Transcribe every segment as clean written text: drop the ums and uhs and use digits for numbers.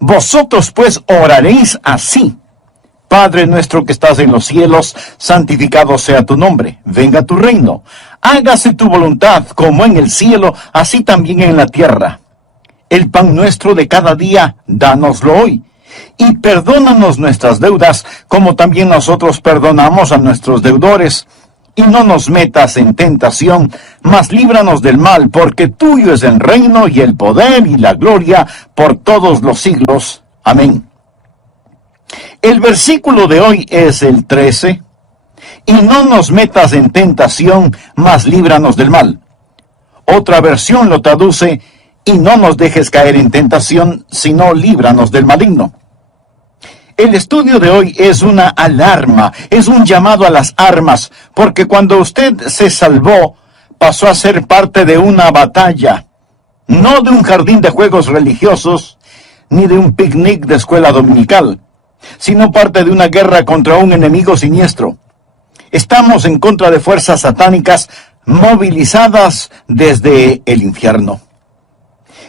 Vosotros pues oraréis así: Padre nuestro que estás en los cielos, santificado sea tu nombre. Venga tu reino. Hágase tu voluntad, como en el cielo, así también en la tierra. El pan nuestro de cada día, dánoslo hoy. Y perdónanos nuestras deudas, como también nosotros perdonamos a nuestros deudores. Y no nos metas en tentación, mas líbranos del mal, porque tuyo es el reino y el poder y la gloria por todos los siglos. Amén. El versículo de hoy es el 13. Y no nos metas en tentación, mas líbranos del mal. Otra versión lo traduce: y no nos dejes caer en tentación, sino líbranos del maligno. El estudio de hoy es una alarma, es un llamado a las armas, porque cuando usted se salvó, pasó a ser parte de una batalla, no de un jardín de juegos religiosos, ni de un picnic de escuela dominical, sino parte de una guerra contra un enemigo siniestro. Estamos en contra de fuerzas satánicas movilizadas desde el infierno.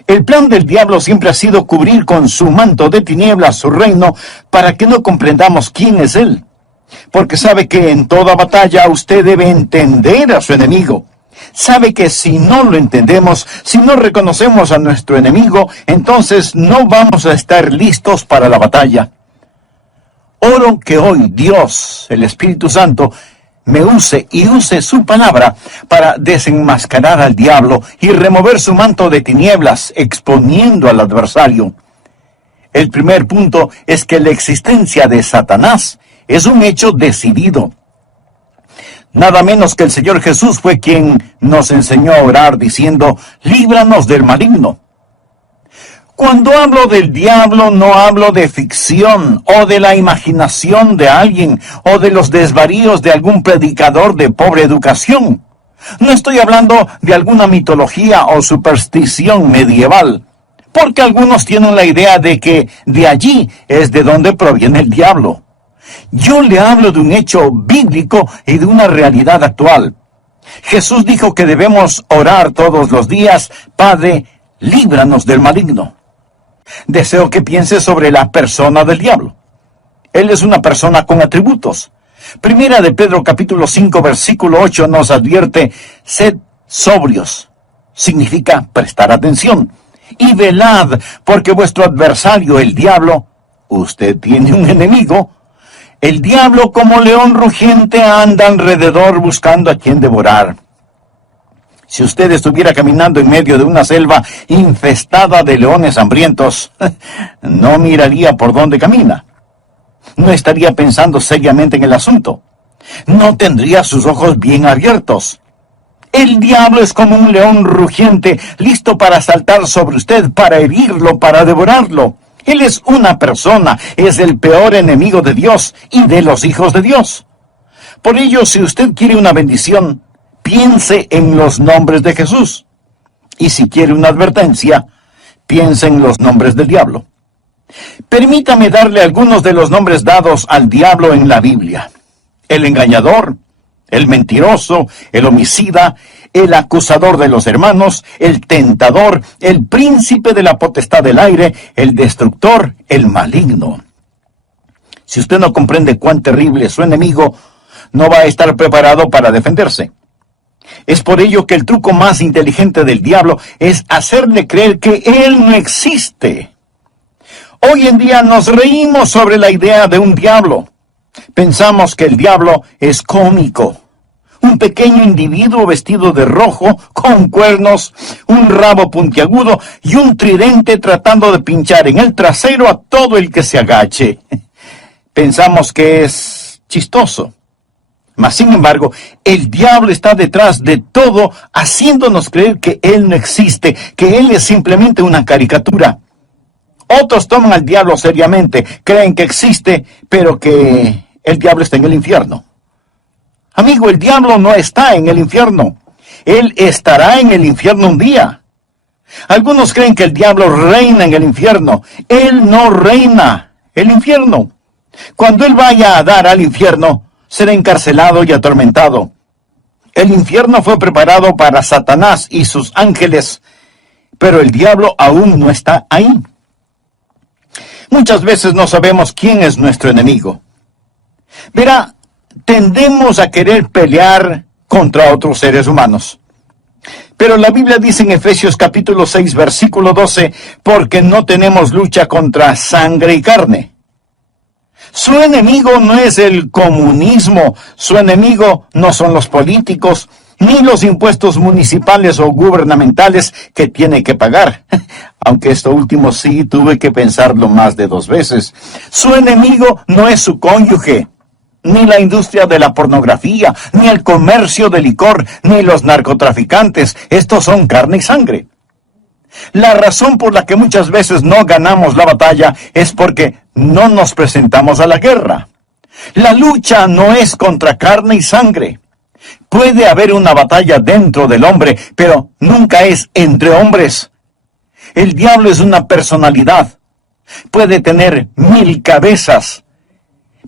El plan del diablo siempre ha sido cubrir con su manto de tinieblas su reino para que no comprendamos quién es él. Porque sabe que en toda batalla usted debe entender a su enemigo. Sabe que si no lo entendemos, si no reconocemos a nuestro enemigo, entonces no vamos a estar listos para la batalla. Oro que hoy Dios, el Espíritu Santo, me use y use su palabra para desenmascarar al diablo y remover su manto de tinieblas, exponiendo al adversario. El primer punto es que la existencia de Satanás es un hecho decidido. Nada menos que el Señor Jesús fue quien nos enseñó a orar diciendo: líbranos del maligno. Cuando hablo del diablo, no hablo de ficción o de la imaginación de alguien o de los desvaríos de algún predicador de pobre educación. No estoy hablando de alguna mitología o superstición medieval, porque algunos tienen la idea de que de allí es de donde proviene el diablo. Yo le hablo de un hecho bíblico y de una realidad actual. Jesús dijo que debemos orar todos los días: Padre, líbranos del maligno. Deseo que piense sobre la persona del diablo. Él es una persona con atributos. Primera de Pedro capítulo 5 versículo 8 nos advierte: sed sobrios. Significa prestar atención. Y velad, porque vuestro adversario, el diablo, usted tiene un enemigo. El diablo, como león rugiente, anda alrededor buscando a quien devorar. Si usted estuviera caminando en medio de una selva infestada de leones hambrientos, no miraría por dónde camina. No estaría pensando seriamente en el asunto. No tendría sus ojos bien abiertos. El diablo es como un león rugiente, listo para saltar sobre usted, para herirlo, para devorarlo. Él es una persona, es el peor enemigo de Dios y de los hijos de Dios. Por ello, si usted quiere una bendición, piense en los nombres de Jesús. Y si quiere una advertencia, piense en los nombres del diablo. Permítame darle algunos de los nombres dados al diablo en la Biblia: el engañador, el mentiroso, el homicida, el acusador de los hermanos, el tentador, el príncipe de la potestad del aire, el destructor, el maligno. Si usted no comprende cuán terrible es su enemigo, no va a estar preparado para defenderse. Es por ello que el truco más inteligente del diablo es hacerle creer que él no existe. Hoy en día nos reímos sobre la idea de un diablo. Pensamos que el diablo es cómico. Un pequeño individuo vestido de rojo, con cuernos, un rabo puntiagudo y un tridente tratando de pinchar en el trasero a todo el que se agache. Pensamos que es chistoso. Mas, sin embargo, el diablo está detrás de todo, haciéndonos creer que él no existe, que él es simplemente una caricatura. Otros toman al diablo seriamente, creen que existe, pero que el diablo está en el infierno. Amigo, el diablo no está en el infierno. Él estará en el infierno un día. Algunos creen que el diablo reina en el infierno. Él no reina el infierno. Cuando él vaya a dar al infierno, será encarcelado y atormentado. El infierno fue preparado para Satanás y sus ángeles, pero el diablo aún no está ahí. muchas veces no sabemos quién es nuestro enemigo. Verá, tendemos a querer pelear contra otros seres humanos. Pero la Biblia dice en Efesios capítulo 6, versículo 12, porque no tenemos lucha contra sangre y carne. Su enemigo no es el comunismo, su enemigo no son los políticos, ni los impuestos municipales o gubernamentales que tiene que pagar. Aunque esto último sí tuve que pensarlo más de 2 veces. Su enemigo no es su cónyuge, ni la industria de la pornografía, ni el comercio de licor, ni los narcotraficantes. Estos son carne y sangre. La razón por la que muchas veces no ganamos la batalla es porque no nos presentamos a la guerra. La lucha no es contra carne y sangre. Puede haber una batalla dentro del hombre, pero nunca es entre hombres. El diablo es una personalidad. Puede tener 1000 cabezas,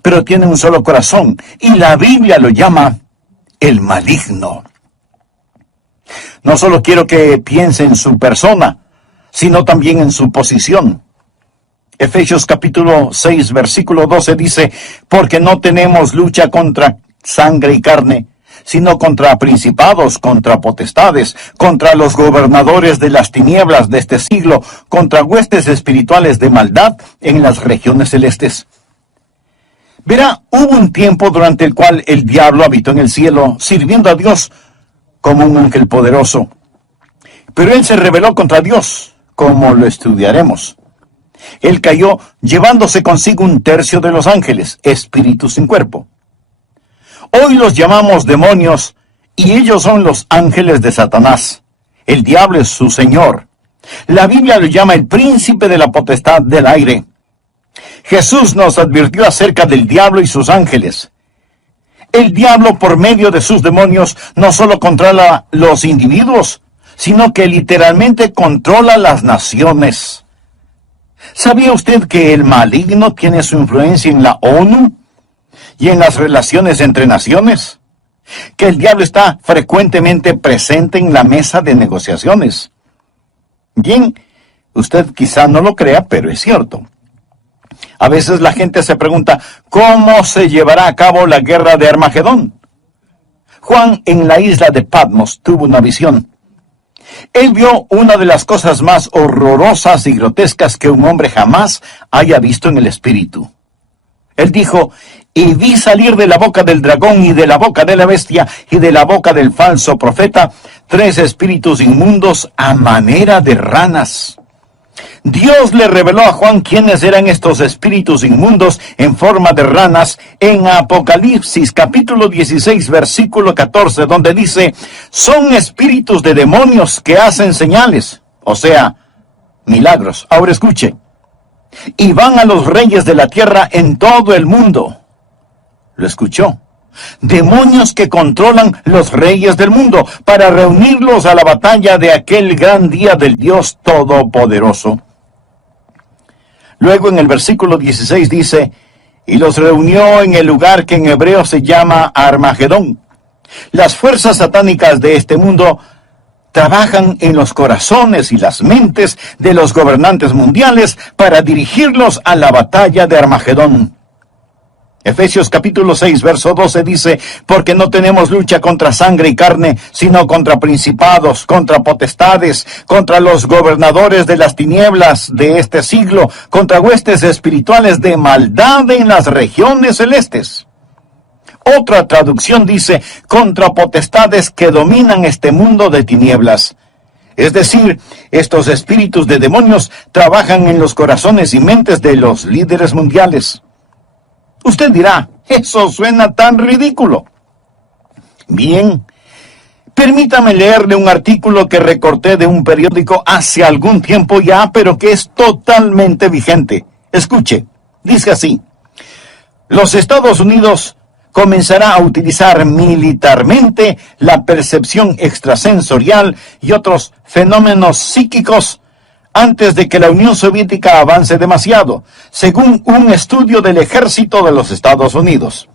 pero tiene un solo corazón, y la Biblia lo llama el maligno. No solo quiero que piense en su persona, sino también en su posición. Efesios capítulo 6, versículo 12 dice, porque no tenemos lucha contra sangre y carne, sino contra principados, contra potestades, contra los gobernadores de las tinieblas de este siglo, contra huestes espirituales de maldad en las regiones celestes. Verá, hubo un tiempo durante el cual el diablo habitó en el cielo, sirviendo a Dios como un ángel poderoso. Pero él se rebeló contra Dios, como lo estudiaremos. Él cayó llevándose consigo 1/3 de los ángeles, espíritus sin cuerpo. Hoy los llamamos demonios, y ellos son los ángeles de Satanás. El diablo es su señor. La Biblia lo llama el príncipe de la potestad del aire. Jesús nos advirtió acerca del diablo y sus ángeles. El diablo, por medio de sus demonios, no solo controla los individuos, sino que literalmente controla las naciones. ¿Sabía usted que el maligno tiene su influencia en la ONU y en las relaciones entre naciones? Que el diablo está frecuentemente presente en la mesa de negociaciones. Bien, usted quizá no lo crea, pero es cierto. A veces la gente se pregunta, ¿cómo se llevará a cabo la guerra de Armagedón? Juan, en la isla de Patmos, tuvo una visión. Él vio una de las cosas más horrorosas y grotescas que un hombre jamás haya visto en el espíritu. Él dijo, y vi salir de la boca del dragón y de la boca de la bestia y de la boca del falso profeta 3 espíritus inmundos a manera de ranas. Dios le reveló a Juan quiénes eran estos espíritus inmundos en forma de ranas en Apocalipsis capítulo 16 versículo 14, donde dice, son espíritus de demonios que hacen señales, o sea, milagros. Ahora escuche, y van a los reyes de la tierra en todo el mundo. ¿Lo escuchó? Demonios que controlan los reyes del mundo para reunirlos a la batalla de aquel gran día del Dios Todopoderoso. Luego en el versículo 16 dice, y los reunió en el lugar que en hebreo se llama Armagedón. Las fuerzas satánicas de este mundo trabajan en los corazones y las mentes de los gobernantes mundiales para dirigirlos a la batalla de Armagedón. Efesios capítulo 6, verso 12 dice, porque no tenemos lucha contra sangre y carne, sino contra principados, contra potestades, contra los gobernadores de las tinieblas de este siglo, contra huestes espirituales de maldad en las regiones celestes. Otra traducción dice, contra potestades que dominan este mundo de tinieblas. Es decir, estos espíritus de demonios trabajan en los corazones y mentes de los líderes mundiales. Usted dirá, eso suena tan ridículo. Bien, permítame leerle un artículo que recorté de un periódico hace algún tiempo ya, pero que es totalmente vigente. Escuche, dice así, los Estados Unidos comenzará a utilizar militarmente la percepción extrasensorial y otros fenómenos psíquicos antes de que la Unión Soviética avance demasiado, según un estudio del Ejército de los Estados Unidos.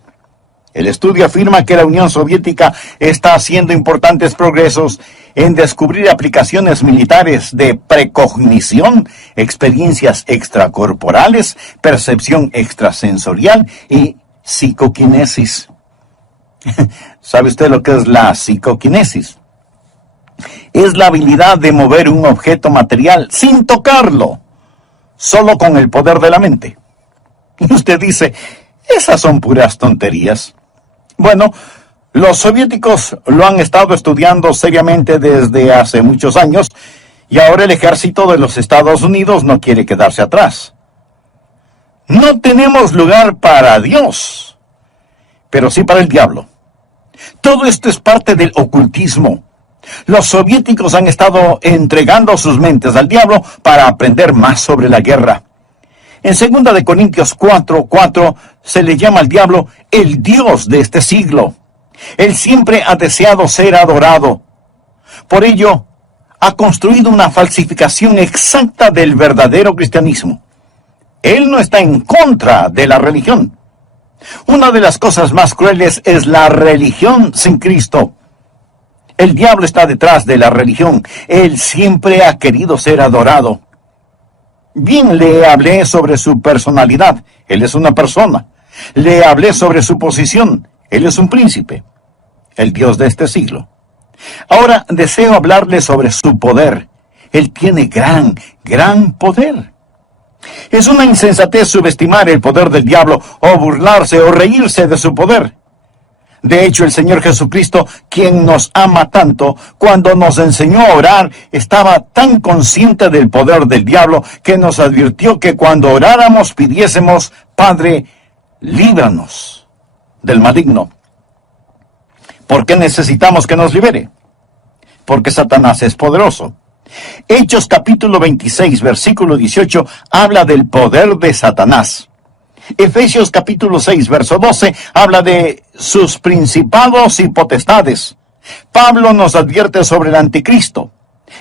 El estudio afirma que la Unión Soviética está haciendo importantes progresos en descubrir aplicaciones militares de precognición, experiencias extracorporales, percepción extrasensorial y psicoquinesis. ¿Sabe usted lo que es la psicoquinesis? Es la habilidad de mover un objeto material sin tocarlo, solo con el poder de la mente. Y usted dice, esas son puras tonterías. Bueno, los soviéticos lo han estado estudiando seriamente desde hace muchos años y ahora el ejército de los Estados Unidos no quiere quedarse atrás. No tenemos lugar para Dios, pero sí para el diablo. Todo esto es parte del ocultismo. Los soviéticos han estado entregando sus mentes al diablo para aprender más sobre la guerra. En 2 de Corintios 4:4 se le llama al diablo el Dios de este siglo. Él siempre ha deseado ser adorado. Por ello, ha construido una falsificación exacta del verdadero cristianismo. Él no está en contra de la religión. Una de las cosas más crueles es la religión sin Cristo. El diablo está detrás de la religión. Él siempre ha querido ser adorado. Bien, le hablé sobre su personalidad. Él es una persona. Le hablé sobre su posición. Él es un príncipe, el Dios de este siglo. Ahora deseo hablarle sobre su poder. Él tiene gran poder. Es una insensatez subestimar el poder del diablo o burlarse o reírse de su poder. De hecho, el Señor Jesucristo, quien nos ama tanto, cuando nos enseñó a orar, estaba tan consciente del poder del diablo que nos advirtió que cuando oráramos pidiésemos, Padre, líbranos del maligno. ¿Por qué necesitamos que nos libere? Porque Satanás es poderoso. Hechos capítulo 26, versículo 18, habla del poder de Satanás. Efesios capítulo 6, verso 12, habla de sus principados y potestades. Pablo nos advierte sobre el anticristo.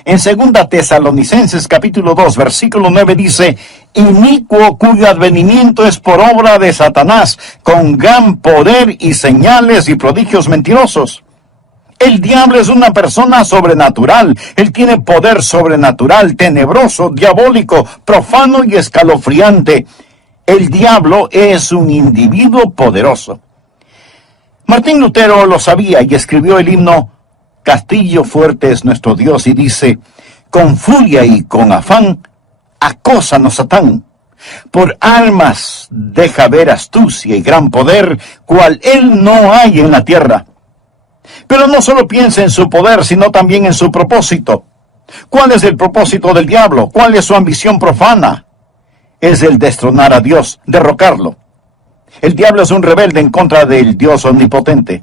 En 2 Tesalonicenses capítulo 2, versículo 9 dice, inicuo cuyo advenimiento es por obra de Satanás, con gran poder y señales y prodigios mentirosos. El diablo es una persona sobrenatural. Él tiene poder sobrenatural, tenebroso, diabólico, profano y escalofriante. El diablo es un individuo poderoso. Martín Lutero lo sabía y escribió el himno Castillo fuerte es nuestro Dios y dice, con furia y con afán, acósanos Satán. Por armas deja ver astucia y gran poder, cual él no hay en la tierra. Pero no solo piensa en su poder, sino también en su propósito. ¿Cuál es el propósito del diablo? ¿Cuál es su ambición profana? Es el destronar a Dios, derrocarlo. El diablo es un rebelde en contra del Dios omnipotente.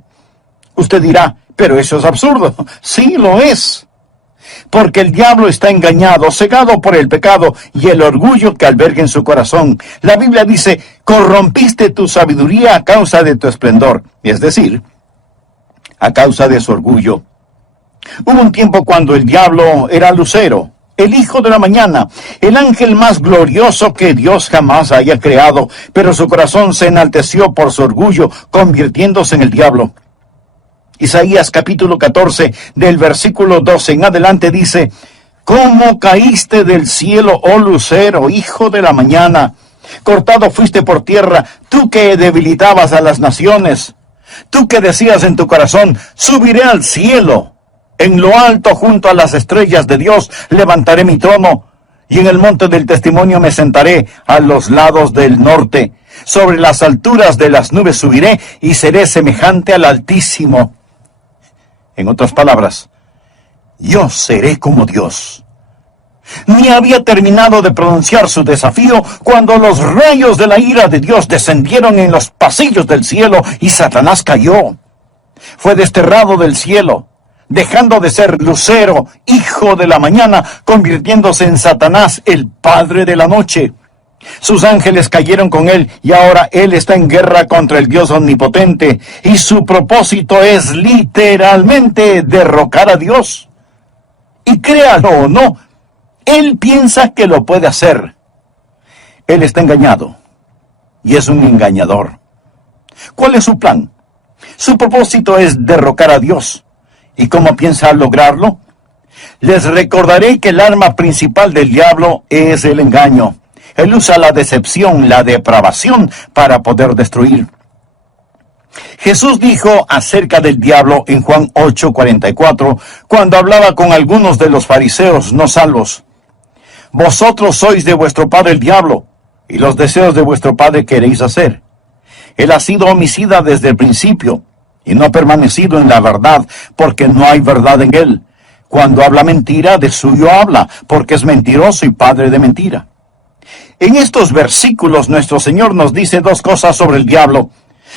Usted dirá, pero eso es absurdo. Sí, lo es. Porque el diablo está engañado, cegado por el pecado y el orgullo que alberga en su corazón. La Biblia dice, corrompiste tu sabiduría a causa de tu esplendor. Es decir, a causa de su orgullo. Hubo un tiempo cuando el diablo era Lucero, el hijo de la mañana, el ángel más glorioso que Dios jamás haya creado, pero su corazón se enalteció por su orgullo, convirtiéndose en el diablo. Isaías capítulo 14, del versículo 12 en adelante dice, ¿cómo caíste del cielo, oh lucero, hijo de la mañana? Cortado fuiste por tierra, tú que debilitabas a las naciones. Tú que decías en tu corazón, subiré al cielo. En lo alto, junto a las estrellas de Dios, levantaré mi trono, y en el monte del testimonio me sentaré a los lados del norte. Sobre las alturas de las nubes subiré, y seré semejante al Altísimo. En otras palabras, yo seré como Dios. Ni había terminado de pronunciar su desafío cuando los rayos de la ira de Dios descendieron en los pasillos del cielo y Satanás cayó. Fue desterrado del cielo, dejando de ser Lucero, hijo de la mañana, convirtiéndose en Satanás, el padre de la noche. Sus ángeles cayeron con él y ahora él está en guerra contra el Dios omnipotente y su propósito es literalmente derrocar a Dios. Y créalo o no, él piensa que lo puede hacer. Él está engañado y es un engañador. ¿Cuál es su plan? Su propósito es derrocar a Dios. ¿Y cómo piensa lograrlo? Les recordaré que el arma principal del diablo es el engaño. Él usa la decepción, la depravación para poder destruir. Jesús dijo acerca del diablo en Juan 8:44, cuando hablaba con algunos de los fariseos no salvos. Vosotros sois de vuestro padre el diablo, y los deseos de vuestro padre queréis hacer. Él ha sido homicida desde el principio, y no ha permanecido en la verdad, porque no hay verdad en él. Cuando habla mentira, de suyo habla, porque es mentiroso y padre de mentira. En estos versículos nuestro Señor nos dice dos cosas sobre el diablo.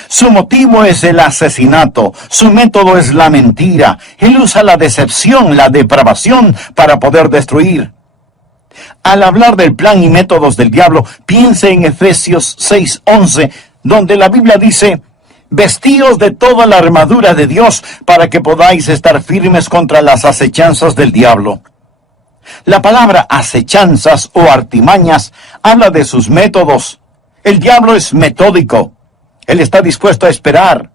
Su motivo es el asesinato, su método es la mentira. Él usa la decepción, la depravación para poder destruir. Al hablar del plan y métodos del diablo, piense en Efesios 6:11, donde la Biblia dice: vestíos de toda la armadura de Dios para que podáis estar firmes contra las acechanzas del diablo. La palabra acechanzas o artimañas habla de sus métodos. El diablo es metódico. Él está dispuesto a esperar.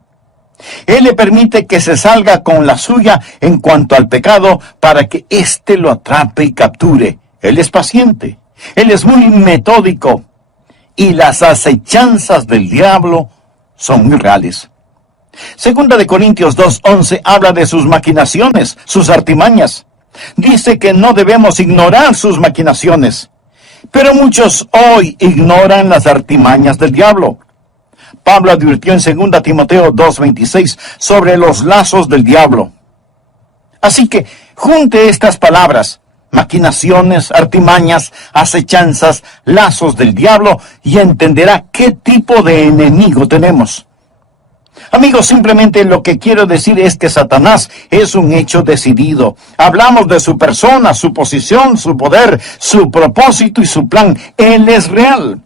Él le permite que se salga con la suya en cuanto al pecado para que éste lo atrape y capture. Él es paciente. Él es muy metódico. Y las acechanzas del diablo son muy reales. Segunda de Corintios 2:11 habla de sus maquinaciones, sus artimañas. Dice que no debemos ignorar sus maquinaciones. Pero muchos hoy ignoran las artimañas del diablo. Pablo advirtió en 2 Timoteo 2:26 sobre los lazos del diablo. Así que junte estas palabras: maquinaciones, artimañas, acechanzas, lazos del diablo, y entenderá qué tipo de enemigo tenemos. Amigos, simplemente lo que quiero decir es que Satanás es un hecho decidido. Hablamos de su persona, su posición, su poder, su propósito y su plan. Él es real.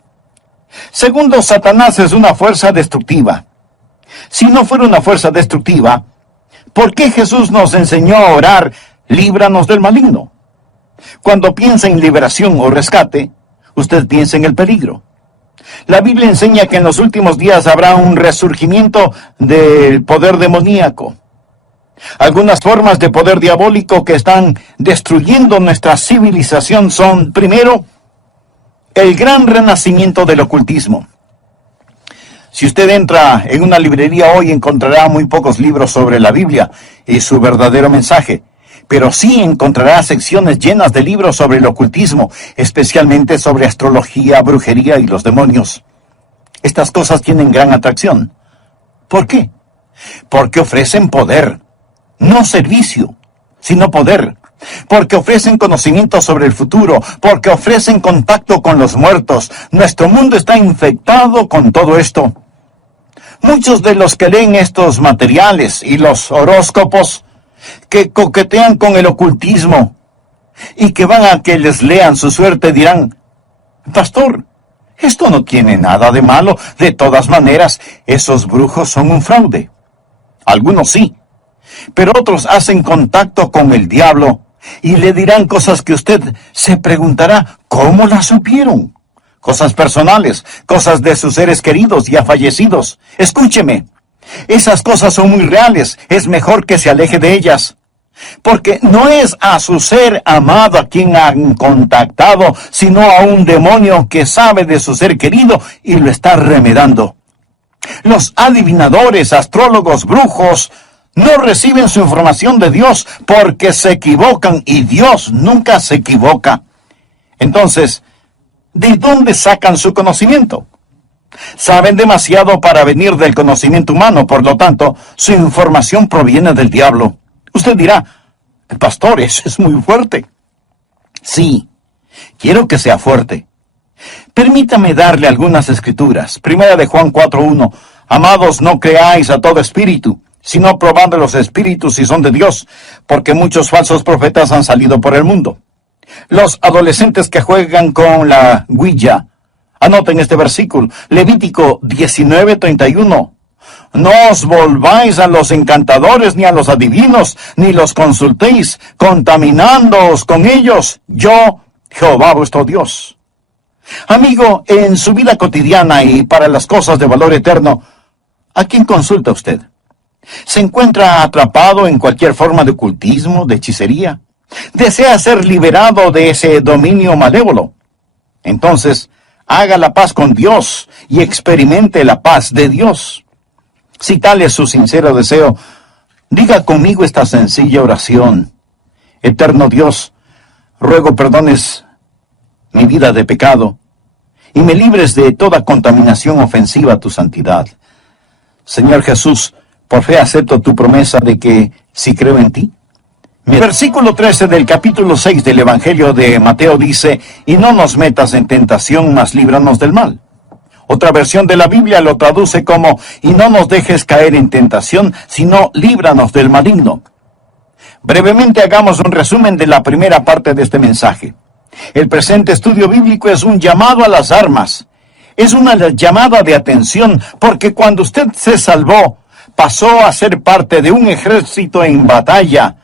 Segundo, Satanás es una fuerza destructiva. Si no fuera una fuerza destructiva, ¿por qué Jesús nos enseñó a orar: líbranos del maligno? Cuando piensa en liberación o rescate, usted piensa en el peligro. La Biblia enseña que en los últimos días habrá un resurgimiento del poder demoníaco. Algunas formas de poder diabólico que están destruyendo nuestra civilización son, primero, el gran renacimiento del ocultismo. Si usted entra en una librería hoy, encontrará muy pocos libros sobre la Biblia y su verdadero mensaje. Pero sí encontrará secciones llenas de libros sobre el ocultismo, especialmente sobre astrología, brujería y los demonios. Estas cosas tienen gran atracción. ¿Por qué? Porque ofrecen poder, no servicio, sino poder. Porque ofrecen conocimiento sobre el futuro, porque ofrecen contacto con los muertos. Nuestro mundo está infectado con todo esto. Muchos de los que leen estos materiales y los horóscopos, que coquetean con el ocultismo y que van a que les lean su suerte, dirán: pastor, esto no tiene nada de malo. De todas maneras, esos brujos son un fraude. Algunos sí, pero otros hacen contacto con el diablo y le dirán cosas que usted se preguntará: ¿cómo las supieron? Cosas personales, cosas de sus seres queridos ya fallecidos. Escúcheme. Esas cosas son muy reales. Es mejor que se aleje de ellas. Porque no es a su ser amado a quien han contactado, sino a un demonio que sabe de su ser querido y lo está remedando. Los adivinadores, astrólogos, brujos, no reciben su información de Dios porque se equivocan, y Dios nunca se equivoca. Entonces, ¿de dónde sacan su conocimiento? Saben demasiado para venir del conocimiento humano, por lo tanto, su información proviene del diablo. Usted dirá: pastor, eso es muy fuerte. Sí, quiero que sea fuerte. Permítame darle algunas escrituras. Primera de Juan 4:1. Amados, no creáis a todo espíritu, sino probad los espíritus si son de Dios, porque muchos falsos profetas han salido por el mundo. Los adolescentes que juegan con la Ouija, anoten este versículo, Levítico 19:31. No os volváis a los encantadores, ni a los adivinos, ni los consultéis, contaminándoos con ellos. Yo, Jehová vuestro Dios. Amigo, en su vida cotidiana y para las cosas de valor eterno, ¿a quién consulta usted? ¿Se encuentra atrapado en cualquier forma de ocultismo, de hechicería? ¿Desea ser liberado de ese dominio malévolo? Entonces, haga la paz con Dios y experimente la paz de Dios. Si tal es su sincero deseo, diga conmigo esta sencilla oración. Eterno Dios, ruego perdones mi vida de pecado y me libres de toda contaminación ofensiva a tu santidad. Señor Jesús, por fe acepto tu promesa de que si creo en ti. Versículo 13 del capítulo 6 del Evangelio de Mateo dice, y no nos metas en tentación, mas líbranos del mal. Otra versión de la Biblia lo traduce como, y no nos dejes caer en tentación, sino líbranos del maligno. Brevemente hagamos un resumen de la primera parte de este mensaje. El presente estudio bíblico es un llamado a las armas. Es una llamada de atención, porque cuando usted se salvó, pasó a ser parte de un ejército en batalla,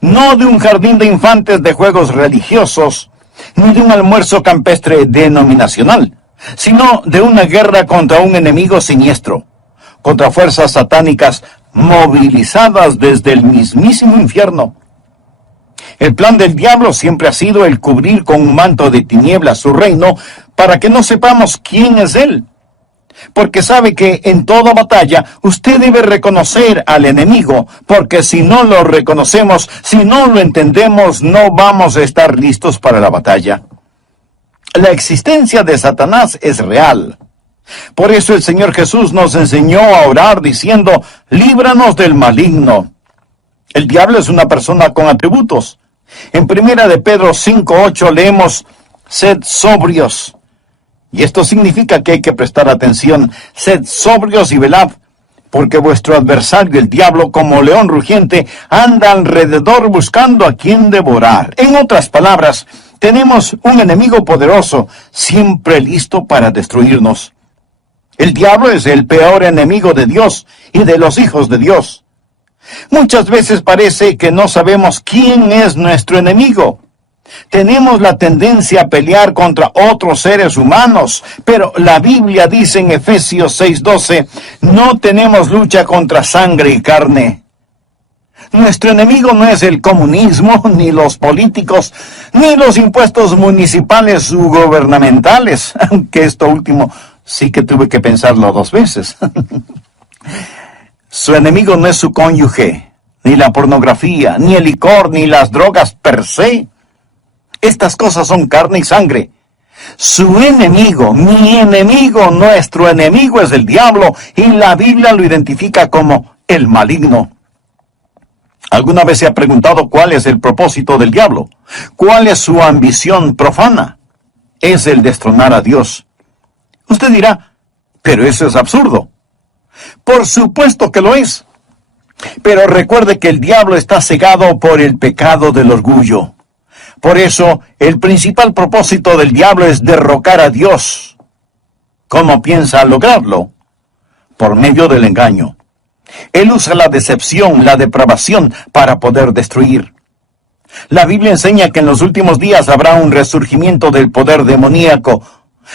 no de un jardín de infantes de juegos religiosos, ni de un almuerzo campestre denominacional, sino de una guerra contra un enemigo siniestro, contra fuerzas satánicas movilizadas desde el mismísimo infierno. El plan del diablo siempre ha sido el cubrir con un manto de tinieblas su reino para que no sepamos quién es él. Porque sabe que en toda batalla usted debe reconocer al enemigo, porque si no lo reconocemos, si no lo entendemos, no vamos a estar listos para la batalla. La existencia de Satanás es real. Por eso el Señor Jesús nos enseñó a orar diciendo, líbranos del maligno. El diablo es una persona con atributos. En 1 de Pedro 5:8 leemos, sed sobrios. Y esto significa que hay que prestar atención. Sed sobrios y velad, porque vuestro adversario, el diablo, como león rugiente, anda alrededor buscando a quien devorar. En otras palabras, tenemos un enemigo poderoso, siempre listo para destruirnos. El diablo es el peor enemigo de Dios y de los hijos de Dios. Muchas veces parece que no sabemos quién es nuestro enemigo. Tenemos la tendencia a pelear contra otros seres humanos, pero la Biblia dice en Efesios 6:12, no tenemos lucha contra sangre y carne. Nuestro enemigo no es el comunismo, ni los políticos, ni los impuestos municipales u gubernamentales, aunque esto último sí que tuve que pensarlo 2 veces. Su enemigo no es su cónyuge, ni la pornografía, ni el licor, ni las drogas per se. Estas cosas son carne y sangre. Su enemigo, mi enemigo, nuestro enemigo es el diablo, y la Biblia lo identifica como el maligno. ¿Alguna vez se ha preguntado cuál es el propósito del diablo? ¿Cuál es su ambición profana? Es el destronar a Dios. Usted dirá, pero eso es absurdo. Por supuesto que lo es. Pero recuerde que el diablo está cegado por el pecado del orgullo. Por eso, el principal propósito del diablo es derrocar a Dios. ¿Cómo piensa lograrlo? Por medio del engaño. Él usa la decepción, la depravación, para poder destruir. La Biblia enseña que en los últimos días habrá un resurgimiento del poder demoníaco.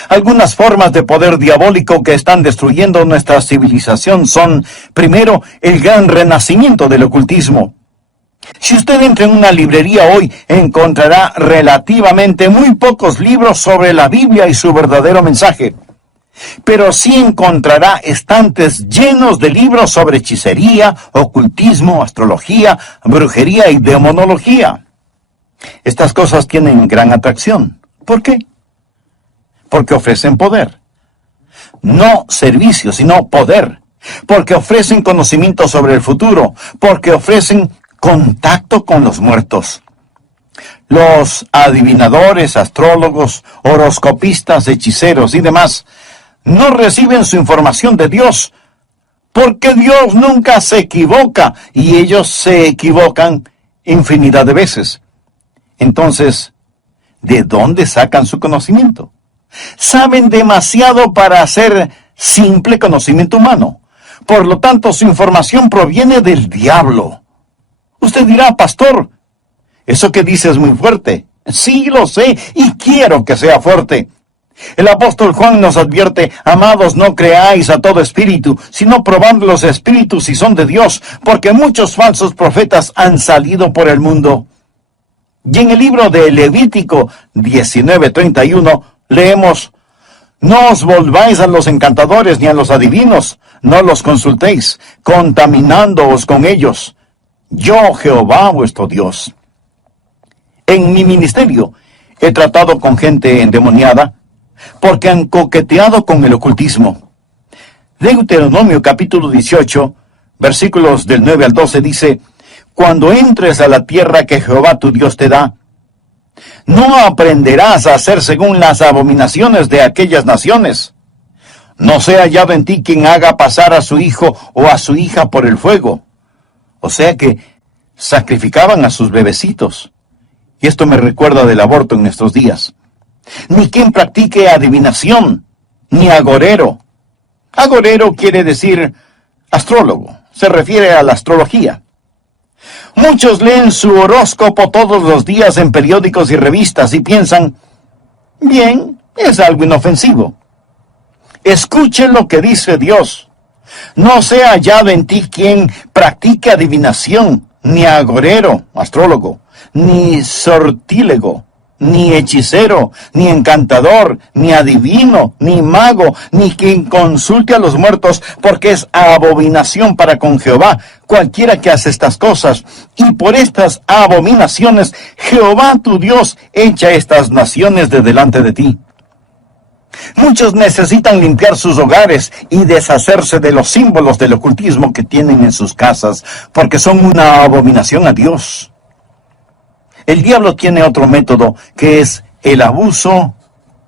Algunas formas de poder diabólico que están destruyendo nuestra civilización son, primero, el gran renacimiento del ocultismo. Si usted entra en una librería hoy, encontrará relativamente muy pocos libros sobre la Biblia y su verdadero mensaje. Pero sí encontrará estantes llenos de libros sobre hechicería, ocultismo, astrología, brujería y demonología. Estas cosas tienen gran atracción. ¿Por qué? Porque ofrecen poder. No servicio, sino poder. Porque ofrecen conocimiento sobre el futuro. Porque ofrecen contacto con los muertos. Los adivinadores, astrólogos, horoscopistas, hechiceros y demás no reciben su información de Dios, porque Dios nunca se equivoca y ellos se equivocan infinidad de veces. Entonces, ¿de dónde sacan su conocimiento? Saben demasiado para hacer simple conocimiento humano. Por lo tanto, su información proviene del diablo. Usted dirá, pastor, eso que dice es muy fuerte. Sí, lo sé, y quiero que sea fuerte. El apóstol Juan nos advierte: amados, no creáis a todo espíritu, sino probad los espíritus si son de Dios, porque muchos falsos profetas han salido por el mundo. Y en el libro de Levítico 19:31 leemos: no os volváis a los encantadores ni a los adivinos, no los consultéis, contaminándoos con ellos. Yo, Jehová vuestro Dios. En mi ministerio he tratado con gente endemoniada, porque han coqueteado con el ocultismo. Deuteronomio capítulo 18, versículos del 9 al 12 dice: cuando entres a la tierra que Jehová tu Dios te da, no aprenderás a hacer según las abominaciones de aquellas naciones. No sea hallado en ti quien haga pasar a su hijo o a su hija por el fuego. O sea que sacrificaban a sus bebecitos. Y esto me recuerda del aborto en nuestros días. Ni quien practique adivinación, ni agorero. Agorero quiere decir astrólogo. Se refiere a la astrología. Muchos leen su horóscopo todos los días en periódicos y revistas y piensan: bien, es algo inofensivo. Escuchen lo que dice Dios. No sea hallado en ti quien practique adivinación, ni agorero, astrólogo, ni sortílego, ni hechicero, ni encantador, ni adivino, ni mago, ni quien consulte a los muertos, porque es abominación para con Jehová cualquiera que hace estas cosas. Y por estas abominaciones Jehová tu Dios echa estas naciones de delante de ti. Muchos necesitan limpiar sus hogares y deshacerse de los símbolos del ocultismo que tienen en sus casas, porque son una abominación a Dios. El diablo tiene otro método, que es el abuso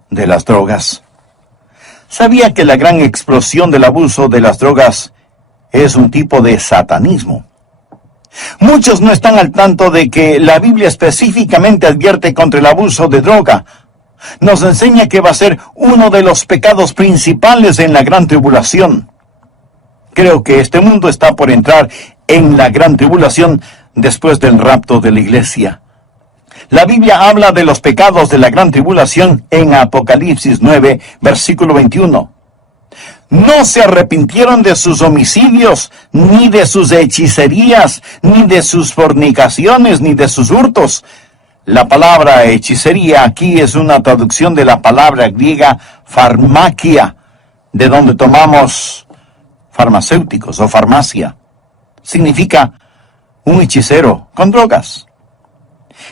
de las drogas. ¿Sabía que la gran explosión del abuso de las drogas es un tipo de satanismo? Muchos no están al tanto de que la Biblia específicamente advierte contra el abuso de droga. Nos enseña que va a ser uno de los pecados principales en la gran tribulación. Creo que este mundo está por entrar en la gran tribulación después del rapto de la iglesia. La Biblia habla de los pecados de la gran tribulación en Apocalipsis 9, versículo 21. No se arrepintieron de sus homicidios, ni de sus hechicerías, ni de sus fornicaciones, ni de sus hurtos. La palabra hechicería aquí es una traducción de la palabra griega farmakia, de donde tomamos farmacéuticos o farmacia. Significa un hechicero con drogas.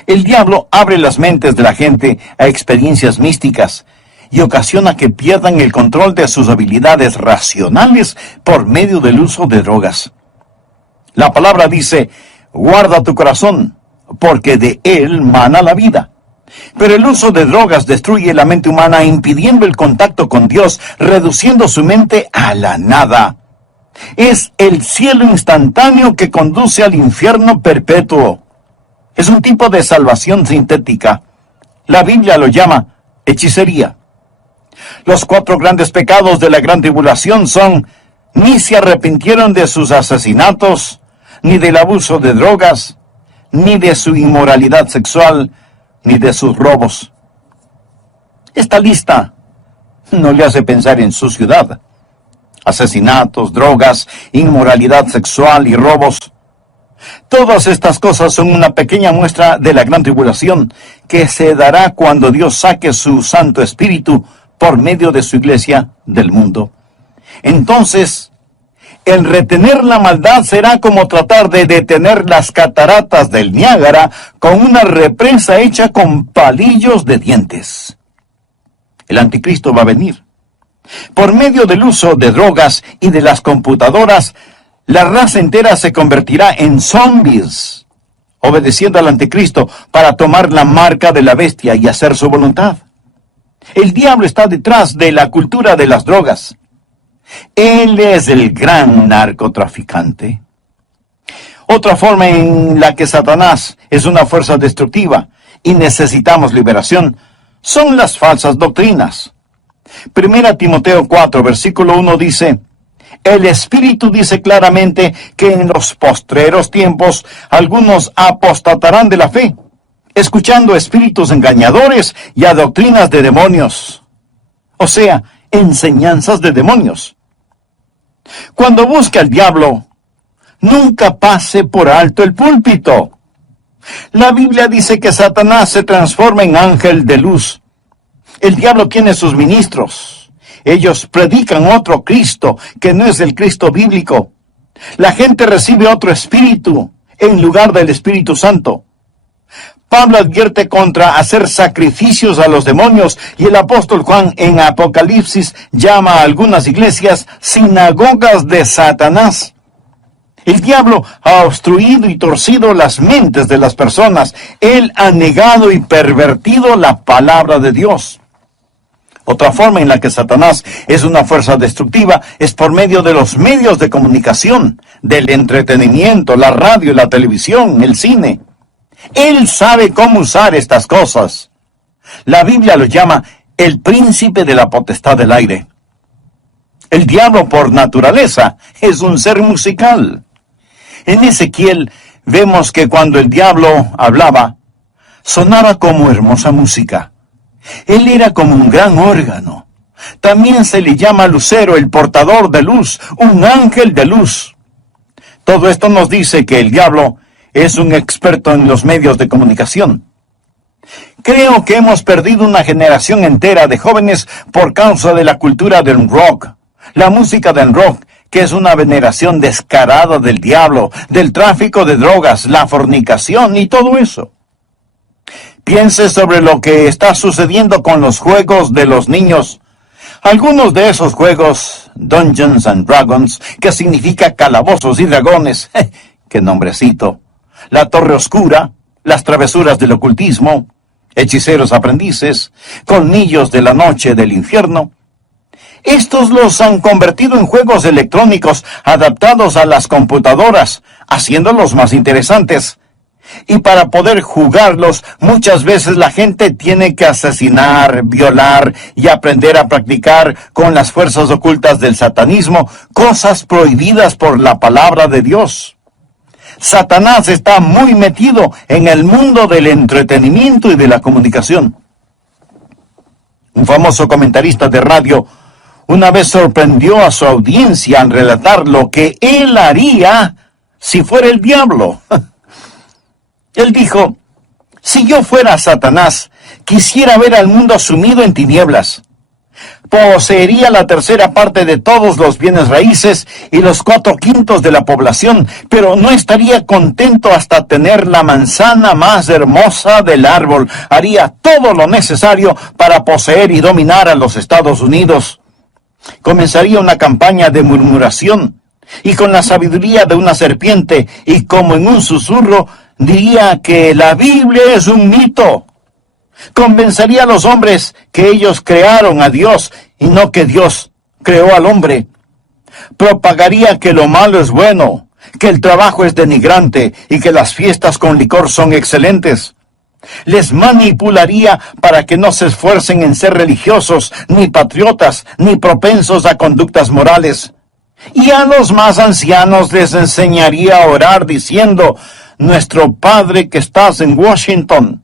El diablo abre las mentes de la gente a experiencias místicas y ocasiona que pierdan el control de sus habilidades racionales por medio del uso de drogas. La palabra dice: guarda tu corazón, porque de él mana la vida. Pero el uso de drogas destruye la mente humana, impidiendo el contacto con Dios, reduciendo su mente a la nada. Es el cielo instantáneo que conduce al infierno perpetuo. Es un tipo de salvación sintética. La Biblia lo llama hechicería. Los 4 grandes pecados de la gran tribulación son: ni se arrepintieron de sus asesinatos, ni del abuso de drogas, ni de su inmoralidad sexual, ni de sus robos. Esta lista no le hace pensar en su ciudad. Asesinatos, drogas, inmoralidad sexual y robos. Todas estas cosas son una pequeña muestra de la gran tribulación que se dará cuando Dios saque su Santo Espíritu por medio de su iglesia del mundo. Entonces, el retener la maldad será como tratar de detener las cataratas del Niágara con una represa hecha con palillos de dientes. El anticristo va a venir. Por medio del uso de drogas y de las computadoras, la raza entera se convertirá en zombies, obedeciendo al anticristo para tomar la marca de la bestia y hacer su voluntad. El diablo está detrás de la cultura de las drogas. Él es el gran narcotraficante. Otra forma en la que Satanás es una fuerza destructiva y necesitamos liberación son las falsas doctrinas. 1 Timoteo 4, versículo 1 dice: el Espíritu dice claramente que en los postreros tiempos algunos apostatarán de la fe, escuchando espíritus engañadores y a doctrinas de demonios. o sea, enseñanzas de demonios. Cuando busca al diablo, nunca pase por alto el púlpito. La Biblia dice que Satanás se transforma en ángel de luz. El diablo tiene sus ministros. Ellos predican otro Cristo que no es el Cristo bíblico. La gente recibe otro espíritu en lugar del Espíritu Santo. Pablo advierte contra hacer sacrificios a los demonios y el apóstol Juan en Apocalipsis llama a algunas iglesias sinagogas de Satanás. El diablo ha obstruido y torcido las mentes de las personas. Él ha negado y pervertido la palabra de Dios. Otra forma en la que Satanás es una fuerza destructiva es por medio de los medios de comunicación, del entretenimiento, la radio, la televisión, el cine. Él sabe cómo usar estas cosas. La Biblia lo llama el príncipe de la potestad del aire. El diablo por naturaleza es un ser musical. En Ezequiel vemos que cuando el diablo hablaba, sonaba como hermosa música. Él era como un gran órgano. También se le llama lucero, el portador de luz, un ángel de luz. Todo esto nos dice que el diablo es un experto en los medios de comunicación. Creo que hemos perdido una generación entera de jóvenes por causa de la cultura del rock. La música del rock, que es una veneración descarada del diablo, del tráfico de drogas, la fornicación y todo eso. Piense sobre lo que está sucediendo con los juegos de los niños. Algunos de esos juegos, Dungeons and Dragons, que significa calabozos y dragones, ¡qué nombrecito! La Torre Oscura, las travesuras del ocultismo, hechiceros aprendices, colmillos de la noche del infierno. Estos los han convertido en juegos electrónicos adaptados a las computadoras, haciéndolos más interesantes. Y para poder jugarlos, muchas veces la gente tiene que asesinar, violar y aprender a practicar con las fuerzas ocultas del satanismo, cosas prohibidas por la palabra de Dios. Satanás está muy metido en el mundo del entretenimiento y de la comunicación. Un famoso comentarista de radio una vez sorprendió a su audiencia al relatar lo que él haría si fuera el diablo. Él dijo: si yo fuera Satanás, quisiera ver al mundo sumido en tinieblas. Poseería la tercera parte de todos los bienes raíces y los 4/5 de la población, pero no estaría contento hasta tener la manzana más hermosa del árbol. Haría todo lo necesario para poseer y dominar a los Estados Unidos. Comenzaría una campaña de murmuración, y con la sabiduría de una serpiente y como en un susurro, diría que la Biblia es un mito. Convencería a los hombres que ellos crearon a Dios y no que Dios creó al hombre. Propagaría que lo malo es bueno, que el trabajo es denigrante y que las fiestas con licor son excelentes. Les manipularía para que no se esfuercen en ser religiosos, ni patriotas, ni propensos a conductas morales. Y a los más ancianos les enseñaría a orar diciendo: Nuestro Padre que estás en Washington.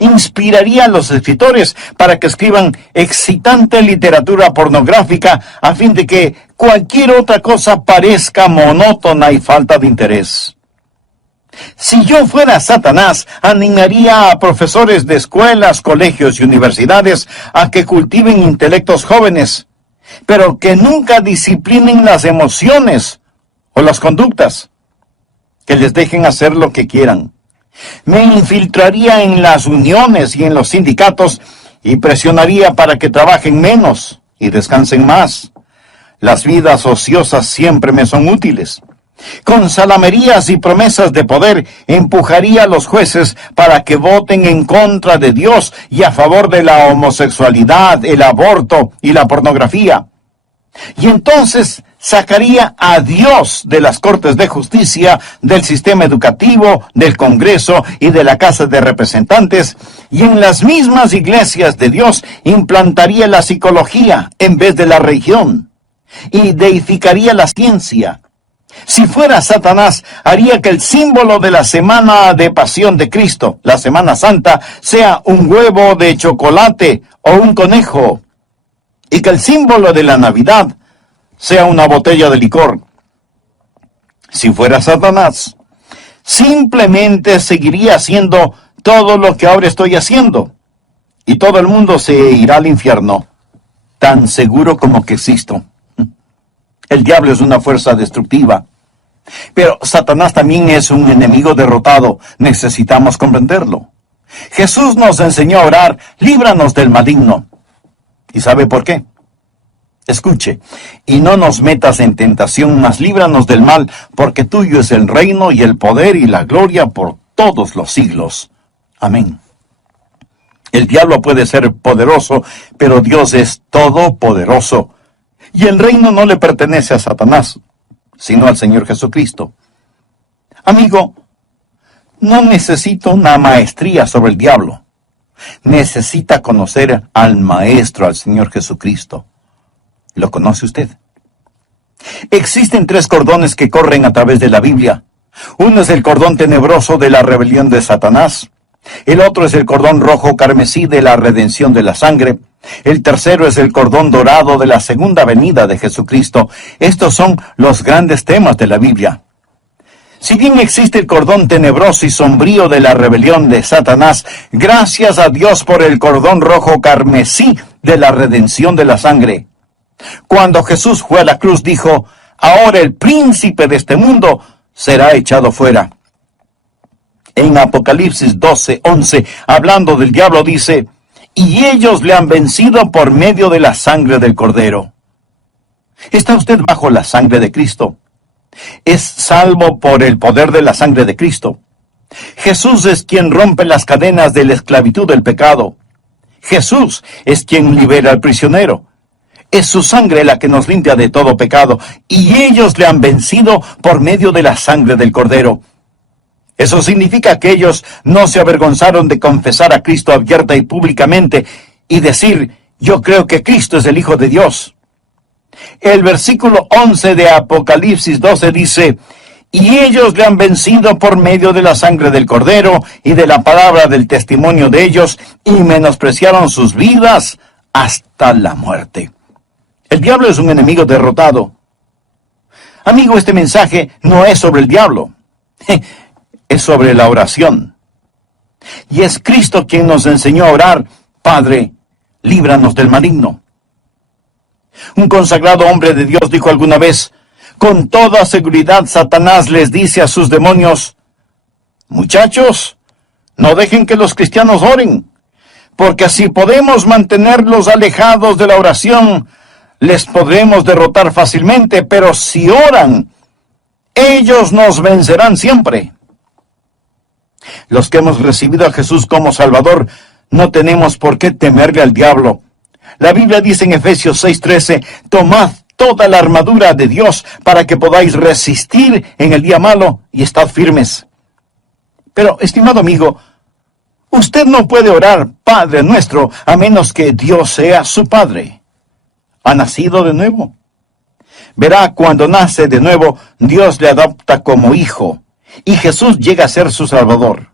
Inspiraría a los escritores para que escriban excitante literatura pornográfica a fin de que cualquier otra cosa parezca monótona y falta de interés. Si yo fuera Satanás, animaría a profesores de escuelas, colegios y universidades a que cultiven intelectos jóvenes, pero que nunca disciplinen las emociones o las conductas, que les dejen hacer lo que quieran. Me infiltraría en las uniones y en los sindicatos y presionaría para que trabajen menos y descansen más. Las vidas ociosas siempre me son útiles. Con salamerías y promesas de poder empujaría a los jueces para que voten en contra de Dios y a favor de la homosexualidad, el aborto y la pornografía. Y entonces sacaría a Dios de las Cortes de Justicia, del sistema educativo, del Congreso y de la Casa de Representantes, y en las mismas iglesias de Dios implantaría la psicología en vez de la religión, y deificaría la ciencia. Si fuera Satanás, haría que el símbolo de la semana de pasión de Cristo, la Semana Santa, sea un huevo de chocolate o un conejo. y que el símbolo de la Navidad sea una botella de licor. Si fuera Satanás, simplemente seguiría haciendo todo lo que ahora estoy haciendo, y todo el mundo se irá al infierno, tan seguro como que existo. El diablo es una fuerza destructiva, pero Satanás también es un enemigo derrotado. Necesitamos comprenderlo. Jesús nos enseñó a orar: líbranos del maligno. ¿Y sabe por qué? Escuche: y no nos metas en tentación, mas líbranos del mal, porque tuyo es el reino y el poder y la gloria por todos los siglos. Amén. El diablo puede ser poderoso, pero Dios es todopoderoso. Y el reino no le pertenece a Satanás, sino al Señor Jesucristo. Amigo, no necesita una maestría sobre el diablo. Necesita conocer al Maestro, al Señor Jesucristo. ¿Lo conoce usted? Existen 3 cordones que corren a través de la Biblia. Uno es el cordón tenebroso de la rebelión de Satanás. El otro es el cordón rojo carmesí de la redención de la sangre. El tercero es el cordón dorado de la segunda venida de Jesucristo. Estos son los grandes temas de la Biblia. Si bien existe el cordón tenebroso y sombrío de la rebelión de Satanás, gracias a Dios por el cordón rojo carmesí de la redención de la sangre. Cuando Jesús fue a la cruz, dijo: ahora el príncipe de este mundo será echado fuera. En Apocalipsis 12:11, hablando del diablo, dice: y ellos le han vencido por medio de la sangre del Cordero. ¿Está usted bajo la sangre de Cristo? Es salvo por el poder de la sangre de Cristo. Jesús es quien rompe las cadenas de la esclavitud del pecado. Jesús es quien libera al prisionero. Es su sangre la que nos limpia de todo pecado, y ellos le han vencido por medio de la sangre del Cordero. Eso significa que ellos no se avergonzaron de confesar a Cristo abierta y públicamente y decir: yo creo que Cristo es el Hijo de Dios. El versículo 11 de Apocalipsis 12 dice: y ellos le han vencido por medio de la sangre del Cordero y de la palabra del testimonio de ellos, y menospreciaron sus vidas hasta la muerte. El diablo es un enemigo derrotado. Amigo, este mensaje no es sobre el diablo. Es sobre la oración. Y es Cristo quien nos enseñó a orar: Padre, líbranos del maligno. Un consagrado hombre de Dios dijo alguna vez: con toda seguridad Satanás les dice a sus demonios: muchachos, no dejen que los cristianos oren, porque así podemos mantenerlos alejados de la oración, les podremos derrotar fácilmente, pero si oran, ellos nos vencerán siempre. Los que hemos recibido a Jesús como Salvador, no tenemos por qué temerle al diablo. La Biblia dice en Efesios 6:13, tomad toda la armadura de Dios para que podáis resistir en el día malo y estad firmes. Pero, estimado amigo, usted no puede orar Padre nuestro a menos que Dios sea su Padre. ¿Ha nacido de nuevo? Verá, cuando nace de nuevo, Dios le adopta como hijo, y Jesús llega a ser su Salvador.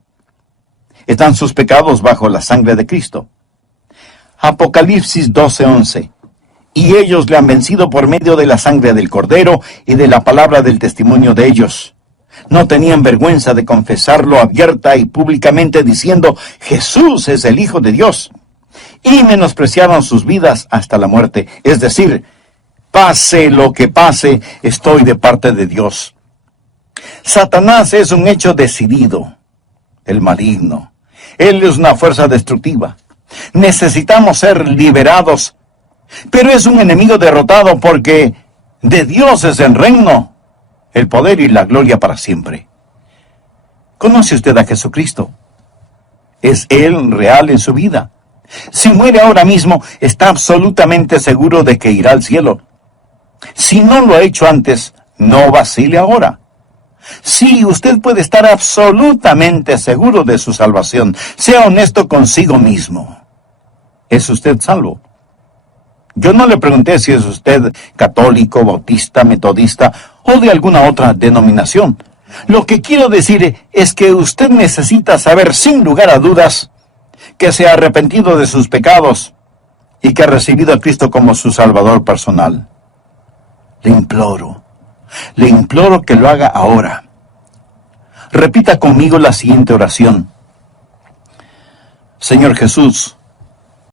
Están sus pecados bajo la sangre de Cristo. Apocalipsis 12:11. Y ellos le han vencido por medio de la sangre del Cordero y de la palabra del testimonio de ellos. No tenían vergüenza de confesarlo abierta y públicamente diciendo: Jesús es el Hijo de Dios. Y menospreciaron sus vidas hasta la muerte. Es decir, pase lo que pase, estoy de parte de Dios. Satanás es un hecho decidido, el maligno. Él es una fuerza destructiva. Necesitamos ser liberados, pero es un enemigo derrotado porque de Dios es el reino, el poder y la gloria para siempre. ¿Conoce usted a Jesucristo? ¿Es Él real en su vida? Si muere ahora mismo, está absolutamente seguro de que irá al cielo. Si no lo ha hecho antes, no vacile ahora. Sí, usted puede estar absolutamente seguro de su salvación. Sea honesto consigo mismo. ¿Es usted salvo? Yo no le pregunté si es usted católico, bautista, metodista o de alguna otra denominación. Lo que quiero decir es que usted necesita saber sin lugar a dudas que se ha arrepentido de sus pecados y que ha recibido a Cristo como su Salvador personal. Le imploro que lo haga ahora. Repita conmigo la siguiente oración. Señor Jesús,